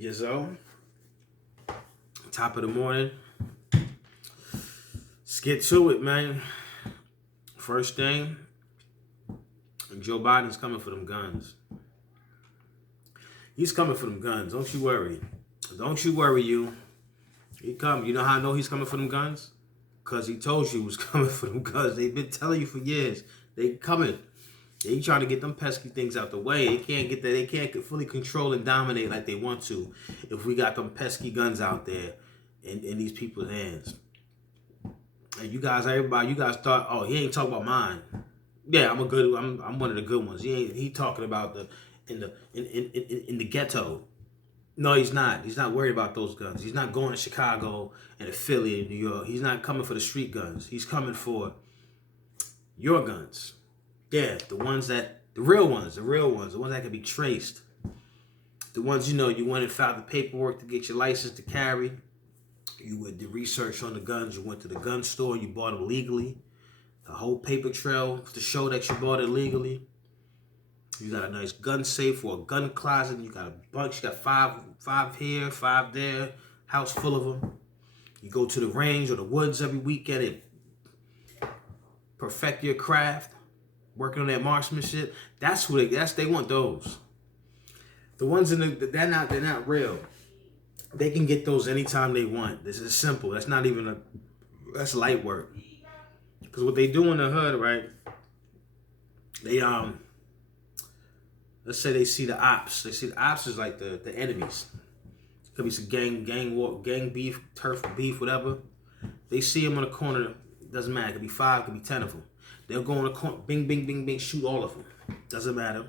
Gizzo, top of the morning. Let's get to it, man. First thing, Joe Biden's coming for them guns. He's coming for them guns. Don't you worry. Don't you worry, you. He come. You know how I know he's coming for them guns? Because he told you he was coming for them guns. They've been telling you for years. They coming. They trying to get them pesky things out the way. They can't get that. They can't fully control and dominate like they want to if we got them pesky guns out there in these people's hands. And you guys, everybody, you guys thought, oh, he ain't talking about mine. Yeah, I'm one of the good ones. He talking about in the ghetto. No, he's not. He's not worried about those guns. He's not going to Chicago and Philly and New York. He's not coming for the street guns. He's coming for your guns. Yeah, the real ones, the ones that can be traced. The ones, you went and filed the paperwork to get your license to carry. You did research on the guns. You went to the gun store. You bought them legally. A whole paper trail to show that you bought it legally. You got a nice gun safe or a gun closet. You got a bunch. You got five here, 5 there. House full of them. You go to the range or the woods every weekend and perfect your craft. Working on that marksmanship. They want those. The ones they're not real. They can get those anytime they want. This is simple. That's not even that's light work. Because what they do in the hood, right? They let's say they see the ops. They see the ops as like the enemies. Could be some gang war, gang beef, turf beef, whatever. They see them on the corner. Doesn't matter. It could be 5, it could be 10 of them. They'll go in the corner, bing, bing, bing, bing, shoot all of them. Doesn't matter.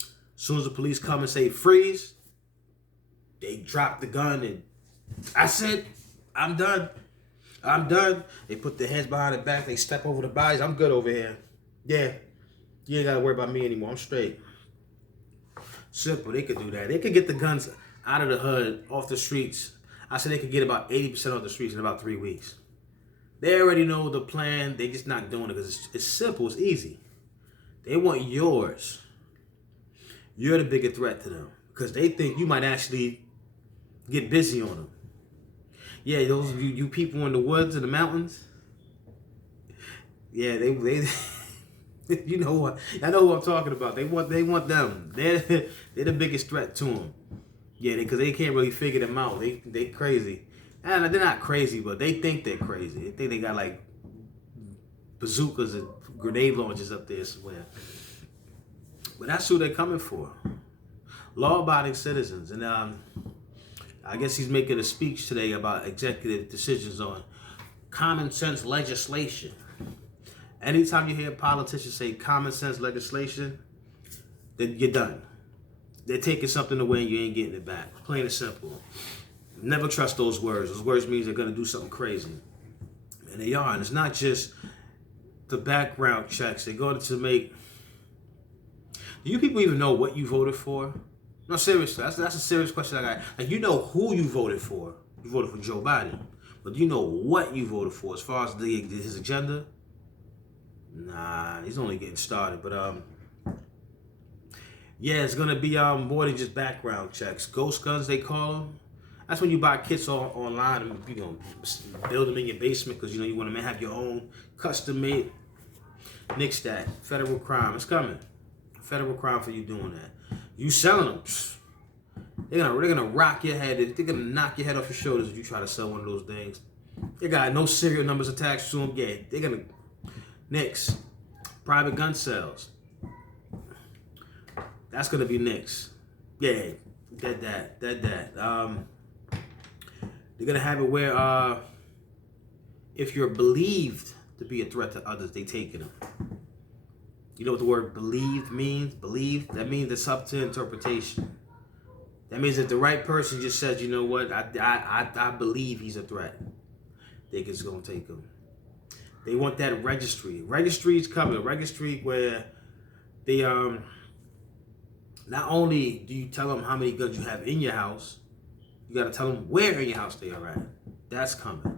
As soon as the police come and say freeze, they drop the gun and that's it. I'm done. They put their hands behind their back. They step over the bodies. I'm good over here. Yeah. You ain't got to worry about me anymore. I'm straight. Simple. They could do that. They could get the guns out of the hood, off the streets. I said they could get about 80% off the streets in about 3 weeks. They already know the plan. They just not doing it because it's simple. It's easy. They want yours. You're the bigger threat to them because they think you might actually get busy on them. Yeah, those you people in the woods and the mountains. Yeah, they you know what? I know who I'm talking about. They want them. They're the biggest threat to them. Yeah, because they can't really figure them out. They crazy. And they're not crazy, but they think they're crazy. They think they got like bazookas and grenade launchers up there somewhere. But that's who they're coming for. Law-abiding citizens. And I guess he's making a speech today about executive decisions on common sense legislation. Anytime you hear politicians say common sense legislation, then you're done. They're taking something away and you ain't getting it back. Plain and simple. Never trust those words. Those words means they're going to do something crazy. And they are. And it's not just the background checks. They're going to make... Do you people even know what you voted for? No, seriously. That's a serious question I got. Like, you know who you voted for. You voted for Joe Biden. But do you know what you voted for as far as his agenda? Nah, he's only getting started. But, yeah, it's going to be more than just background checks. Ghost guns, they call them. That's when you buy kits online and build them in your basement because you want to have your own custom made. Nix that. Federal crime. It's coming. Federal crime for you doing that. You selling them. They're gonna rock your head. They're gonna knock your head off your shoulders if you try to sell one of those things. They got no serial numbers attached to them. Yeah, they're gonna nix. Private gun sales. That's gonna be nix. Yeah, dead that. They're gonna have it where if you're believed to be a threat to others, they taking them. You know what the word believed means? Believed? That means it's up to interpretation. That means that the right person just says, you know what, I believe he's a threat. They just gonna take him. They want that registry. Registry's coming. A registry where they not only do you tell them how many guns you have in your house, you gotta tell them where in your house they are at. That's coming.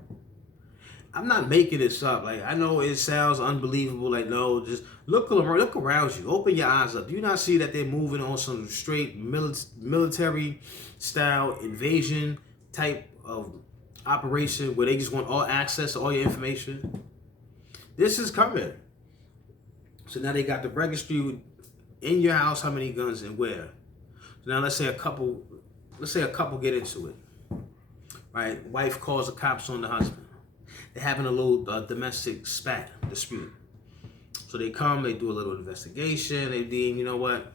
I'm not making this up. Like, I know it sounds unbelievable. Like, no, just look around you. Open your eyes up. Do you not see that they're moving on some straight military style invasion type of operation where they just want all access to all your information? This is coming. So now they got the registry in your house, how many guns and where. So now let's say a couple get into it. Right? Wife calls the cops on the husband. They're having a little domestic dispute. So they come, they do a little investigation. They deem, you know what?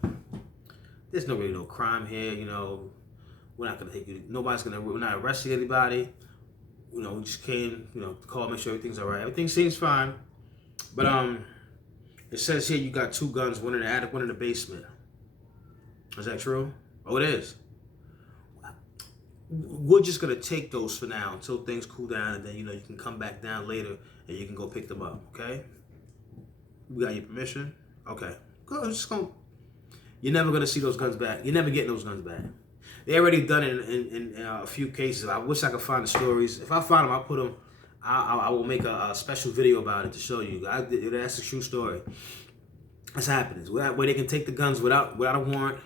There's no crime here. You know, we're not gonna take you. We're not arresting anybody. You know, we just came, you know, call, make sure everything's all right. Everything seems fine. But it says here you got 2 guns, one in the attic, one in the basement. Is that true? Oh, it is. We're just gonna take those for now until things cool down, and then you can come back down later and you can go pick them up. Okay? We got your permission. Okay. Good. You're never gonna see those guns back. You're never getting those guns back. They already done it in a few cases. I wish I could find the stories. If I find them, I'll put them. I will make a special video about it to show you. That's a true story. That's happening. Where they can take the guns without a warrant,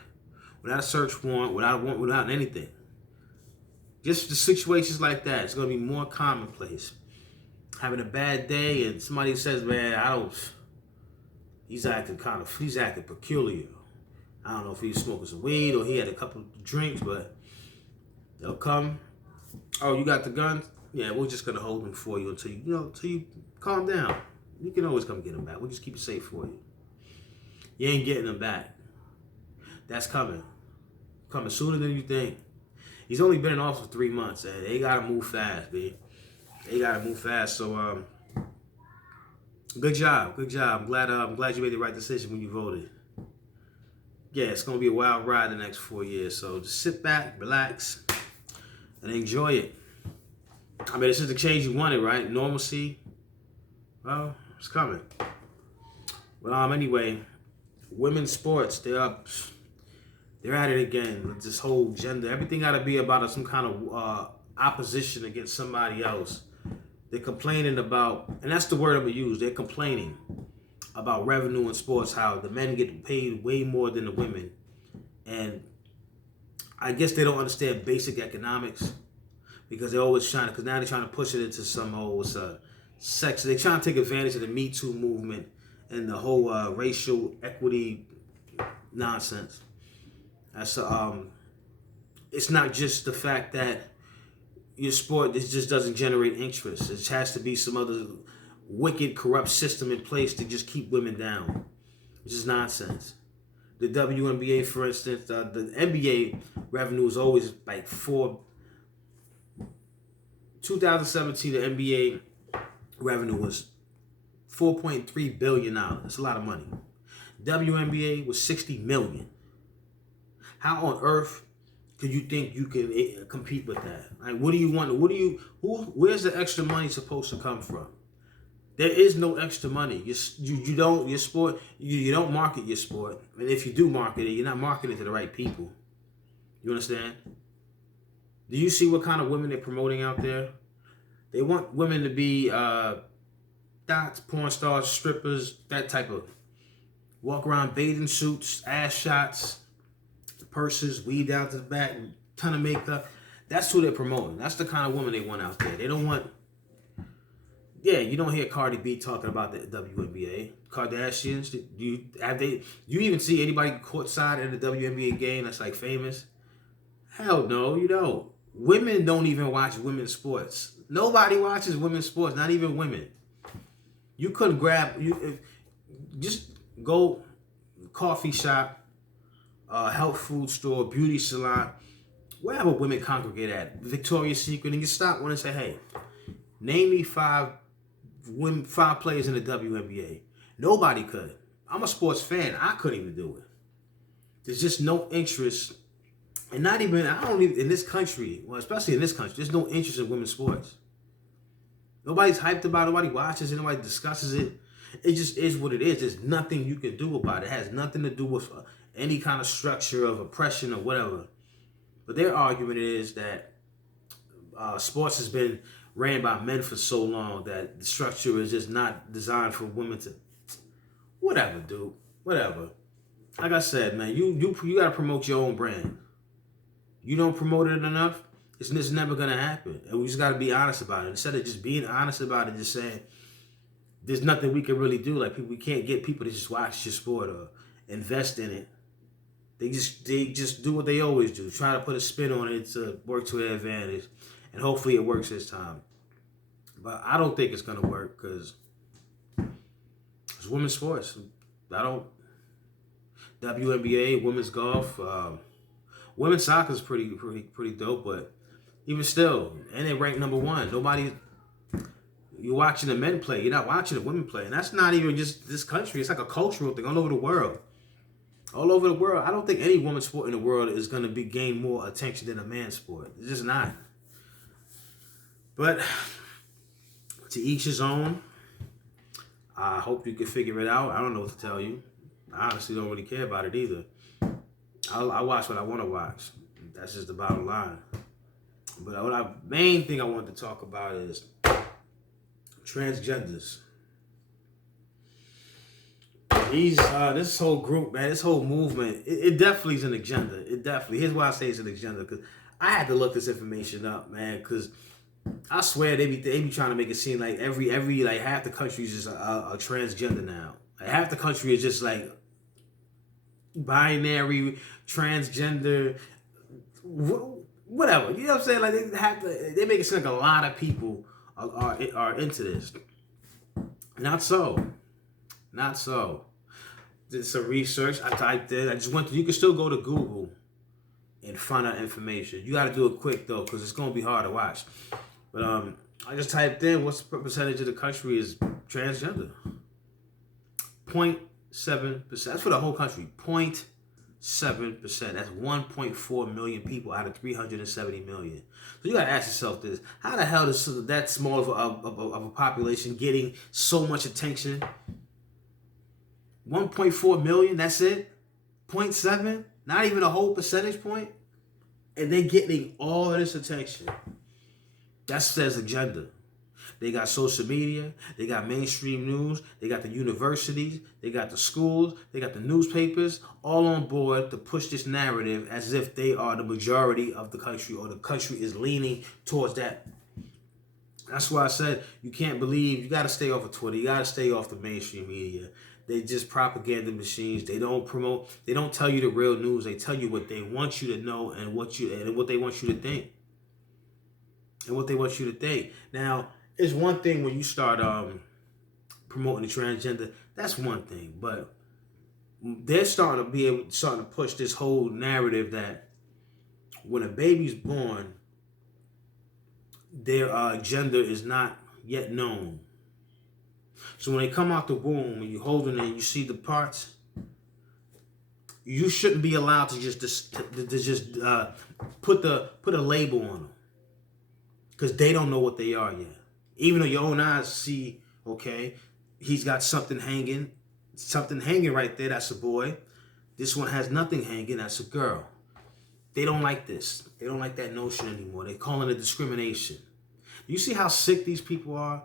without a search warrant, without anything. Just the situations like that, it's going to be more commonplace. Having a bad day and somebody says, man, he's acting peculiar. I don't know if he's smoking some weed or he had a couple of drinks, but they'll come. Oh, you got the guns? Yeah, we're just going to hold them for you until you calm down. You can always come get them back. We'll just keep it safe for you. You ain't getting them back. That's coming. Coming sooner than you think. He's only been in office for 3 months, and they gotta move fast, B. They gotta move fast. So, good job. I'm glad you made the right decision when you voted. Yeah, it's gonna be a wild ride the next 4 years. So just sit back, relax, and enjoy it. I mean, this is the change you wanted, right? Normalcy. Well, it's coming. Well, anyway, women's sports, they're up. They're at it again. This whole gender, everything got to be about some kind of opposition against somebody else. They're complaining about, and that's the word I'm going to use, they're complaining about revenue in sports, how the men get paid way more than the women. And I guess they don't understand basic economics because they're always because now they're trying to push it into some sex. They're trying to take advantage of the Me Too movement and the whole racial equity nonsense. It's not just the fact that your sport just doesn't generate interest. It has to be some other wicked, corrupt system in place to just keep women down, which is nonsense. The WNBA, for instance, the NBA revenue is always like 2017, the NBA revenue was $4.3 billion. That's a lot of money. WNBA was $60 million. How on earth could you think you can compete with that? Like, what do you want? Where's the extra money supposed to come from? There is no extra money. You don't market your sport. And if you do market it, you're not marketing it to the right people. You understand? Do you see what kind of women they're promoting out there? They want women to be dots, porn stars, strippers, that type of walk around bathing suits, ass shots, purses, weed out to the back, ton of makeup. That's who they're promoting. That's the kind of woman they want out there. They don't want. Yeah, you don't hear Cardi B talking about the WNBA. Kardashians, do you even see anybody courtside at the WNBA game that's like famous? Hell no, you don't. Women don't even watch women's sports. Nobody watches women's sports, not even women. You could just go coffee shop, health food store, beauty salon, wherever women congregate at, Victoria's Secret, and you stop one and say, hey, name me five players in the WNBA. Nobody could. I'm a sports fan. I couldn't even do it. There's just no interest, and in this country, well, especially in this country, there's no interest in women's sports. Nobody's hyped about it. Nobody watches it. Nobody discusses it. It just is what it is. There's nothing you can do about it. It has nothing to do with any kind of structure of oppression or whatever. But their argument is that sports has been ran by men for so long that the structure is just not designed for women to. Whatever, dude. Whatever. Like I said, man, you gotta promote your own brand. You don't promote it enough, it's never gonna happen. And we just gotta be honest about it. Instead of just being honest about it, just saying there's nothing we can really do. Like we can't get people to just watch your sport or invest in it. They just do what they always do. Try to put a spin on it to work to their advantage. And hopefully it works this time. But I don't think it's gonna work because it's women's sports. I don't WNBA, women's golf, women's soccer is pretty dope, but even still, and they rank #1. Nobody, you're watching the men play, you're not watching the women play, and that's not even just this country. It's like a cultural thing all over the world. All over the world, I don't think any women's sport in the world is going to be gain more attention than a man's sport. It's just not. But to each his own. I hope you can figure it out. I don't know what to tell you. I honestly don't really care about it either. I watch what I want to watch. That's just the bottom line. But main thing I wanted to talk about is transgenders. This whole group, man, this whole movement, it definitely is an agenda. It definitely. Here's why I say it's an agenda, because I had to look this information up, man, because I swear they be trying to make it seem like every like half the country is just a transgender now. Like half the country is just like binary, transgender, whatever. You know what I'm saying? Like they make it seem like a lot of people are into this. Not so. Not so. Did some research. I typed in. I just went to. You can still go to Google and find out information. You got to do it quick though, because it's gonna be hard to watch. But I just typed in what's the percentage of the country is transgender. 0.7%. That's for the whole country. 0.7%. That's 1.4 million people out of 370 million. So you gotta ask yourself this: how the hell is that small of a population getting so much attention? 1.4 million. That's it. 0.7. Not even a whole percentage point, and they're getting all of this attention. That says agenda. They got social media, they got mainstream news, they got the universities, they got the schools, they got the newspapers, all on board to push this narrative as if they are the majority of the country or the country is leaning towards that. That's why I said you can't believe, you got to stay off of Twitter, you got to stay off the mainstream media. They just propaganda machines. They don't promote, they don't tell you the real news. They tell you what they want you to know and what they want you to think. And what they want you to think. Now, it's one thing when you start promoting the transgender. That's one thing, but they're starting to push this whole narrative that when a baby's born, their gender is not yet known. So when they come out the womb and you hold them and you see the parts, you shouldn't be allowed to just put a label on them. Because they don't know what they are yet. Even though your own eyes see, okay, he's got something hanging right there, that's a boy. This one has nothing hanging, that's a girl. They don't like this. They don't like that notion anymore. They're calling it discrimination. You see how sick these people are?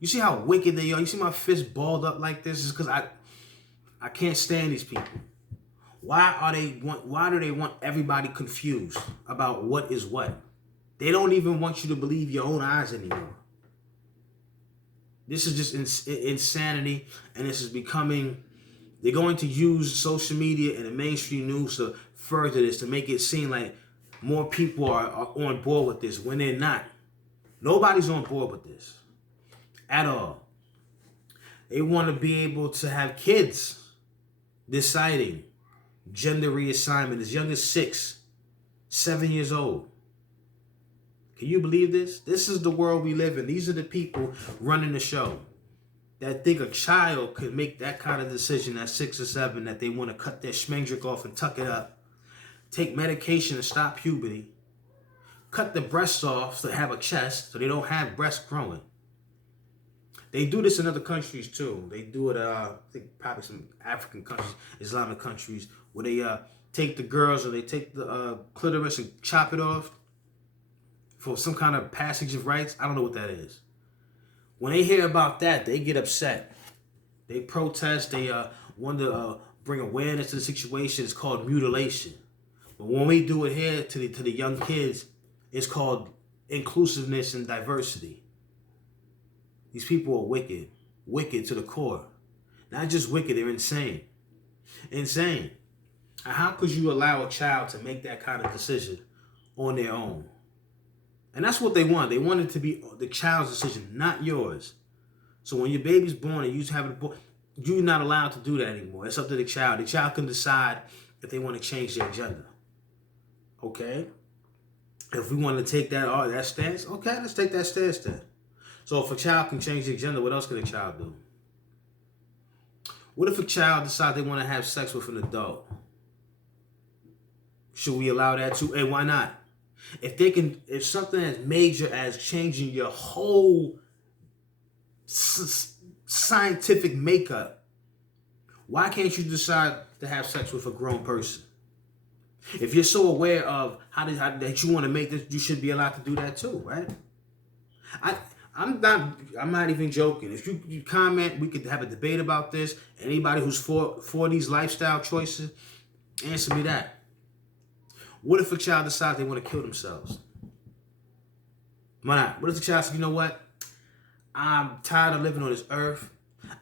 You see how wicked they are? You see my fist balled up like this? It's because I can't stand these people. Why do they want everybody confused about what is what? They don't even want you to believe your own eyes anymore. This is just insanity, and this is becoming, they're going to use social media and the mainstream news to further this, to make it seem like more people are on board with this, when they're not. Nobody's on board with this at all. They want to be able to have kids deciding gender reassignment as young as 6, 7 years old. Can you believe this? This is the world we live in. These are the people running the show that think a child could make that kind of decision at 6 or 7, that they want to cut their schmendrick off and tuck it up, take medication to stop puberty, cut the breasts off to have a chest so they don't have breasts growing. They do this in other countries too. They do it, I think probably some African countries, Islamic countries, where they take the girls or they take the clitoris and chop it off. for some kind of passage of rights. I don't know what that is. When they hear about that, they get upset. They protest. They want to bring awareness to the situation. It's called mutilation. But when we do it here to the young kids, it's called inclusiveness and diversity. These people are wicked. Wicked to the core. Not just wicked, they're insane. Insane. And how could you allow a child to make that kind of decision on their own? And that's what they want. They want it to be the child's decision, not yours. So when your baby's born and you're not allowed to do that anymore. It's up to the child. The child can decide if they want to change their gender. Okay? If we want to take that stance, okay, let's take that stance then. So if a child can change their gender, what else can a child do? What if a child decides they want to have sex with an adult? Should we allow that too? And why not? If something as major as changing your whole scientific makeup, why can't you decide to have sex with a grown person? If you're so aware of how that you want to make this, you should be allowed to do that too, right? I'm not even joking. If you comment, we could have a debate about this. Anybody who's for these lifestyle choices, answer me that. What if a child decides they want to kill themselves? Why not? What if the child says, you know what? I'm tired of living on this earth.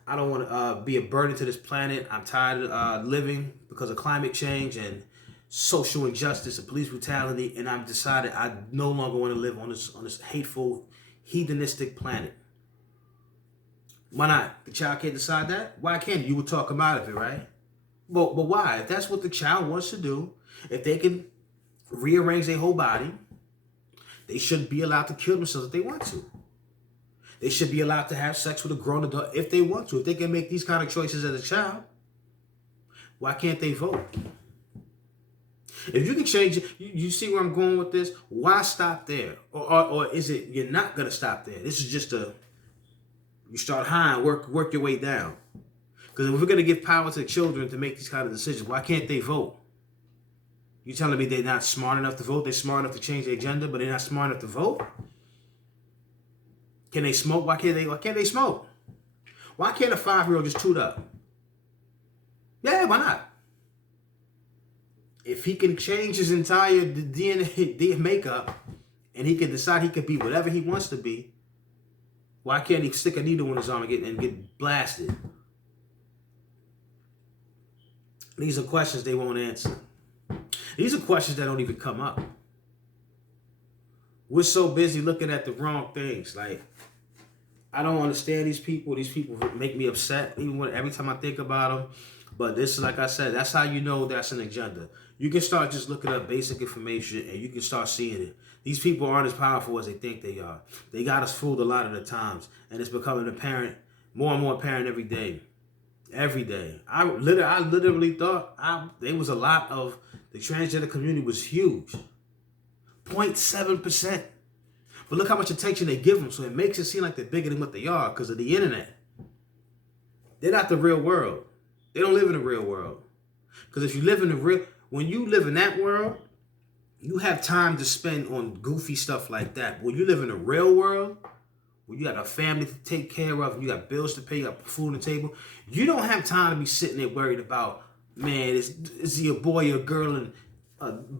I don't want to be a burden to this planet. I'm tired of living because of climate change and social injustice and police brutality. And I've decided I no longer want to live on this hateful, hedonistic planet. Why not? The child can't decide that? Why can't you? Would talk them out of it, right? But why? If that's what the child wants to do, if they can rearrange their whole body, they should be allowed to kill themselves if they want to. They should be allowed to have sex with a grown adult if they want to. If they can make these kind of choices as a child, why can't they vote? If you can change it, you see where I'm going with this? Why stop there? Or is it you're not going to stop there? This is just you start high and work your way down. Because if we're going to give power to children to make these kind of decisions, why can't they vote? You telling me they're not smart enough to vote? They're smart enough to change their gender, but they're not smart enough to vote? Can they smoke? Why can't they smoke? Why can't a 5-year-old just toot up? Yeah, why not? If he can change his entire DNA makeup and he can decide he could be whatever he wants to be, why can't he stick a needle in his arm and get blasted? These are questions they won't answer. These are questions that don't even come up. We're so busy looking at the wrong things. Like, I don't understand these people. These people make me upset every time I think about them. But this is, like I said, that's how you know that's an agenda. You can start just looking up basic information and you can start seeing it. These people aren't as powerful as they think they are. They got us fooled a lot of the times. And it's becoming apparent, more and more apparent every day. Every day. I literally thought there was a lot of the transgender community was huge. 0.7%. But look how much attention they give them. So it makes it seem like they're bigger than what they are because of the internet. They're not the real world. They don't live in the real world. Because if you live in when you live in that world, you have time to spend on goofy stuff like that. When you live in the real world, where you got a family to take care of, you got bills to pay, you got food on the table, you don't have time to be sitting there worried about, man, is he a boy or a girl and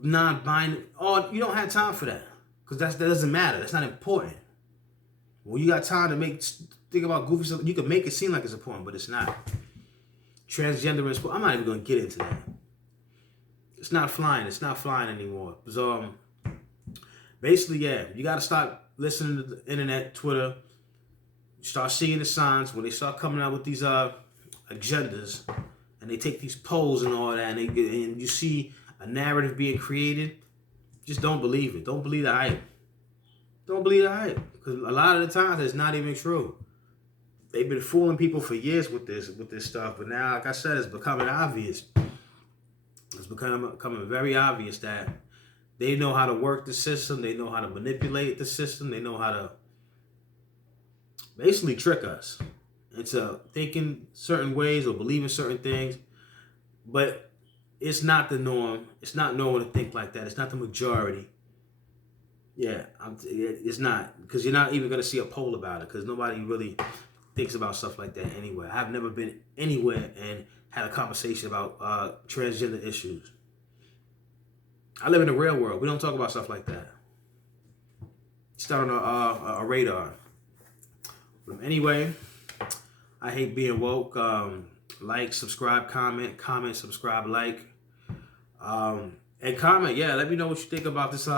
non-binary? You don't have time for that. Because that doesn't matter. That's not important. When you got time to think about goofy stuff, you can make it seem like it's important, but it's not. Transgender is, I'm not even going to get into that. It's not flying. It's not flying anymore. So, basically, yeah, you got to start listening to the internet, Twitter. Start seeing the signs when they start coming out with these agendas, and they take these polls and all that, and you see a narrative being created. Just don't believe it. Don't believe the hype. Don't believe the hype, because a lot of the times it's not even true. They've been fooling people for years with this stuff, but now, like I said, it's becoming obvious. It's becoming very obvious that they know how to work the system. They know how to manipulate the system. They know how to basically trick us into thinking certain ways or believing certain things. But it's not the norm. It's not normal to think like that. It's not the majority. Yeah, it's not, because you're not even gonna see a poll about it, because nobody really thinks about stuff like that anywhere. I've never been anywhere and had a conversation about transgender issues. I live in the real world. We don't talk about stuff like that. It's not on a radar. But anyway, I hate being woke. Like, subscribe, comment, subscribe, like, and comment. Yeah, let me know what you think about this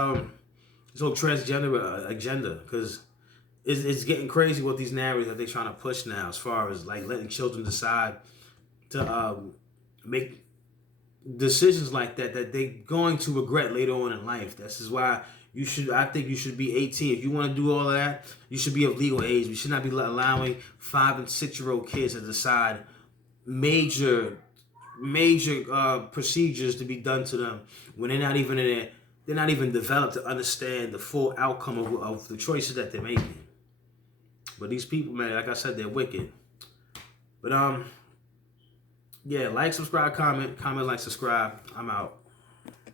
this whole transgender agenda, because it's getting crazy with these narratives that they're trying to push now, as far as like letting children decide to make decisions like that they're going to regret later on in life. This is why I think you should be 18. If you want to do all of that, you should be of legal age. We should not be allowing 5 and 6-year-old kids to decide major procedures to be done to them when they're not even in it. They're not even developed to understand the full outcome of the choices that they're making. But these people, man, like I said, they're wicked. But yeah, like, subscribe, comment, like, subscribe. I'm out.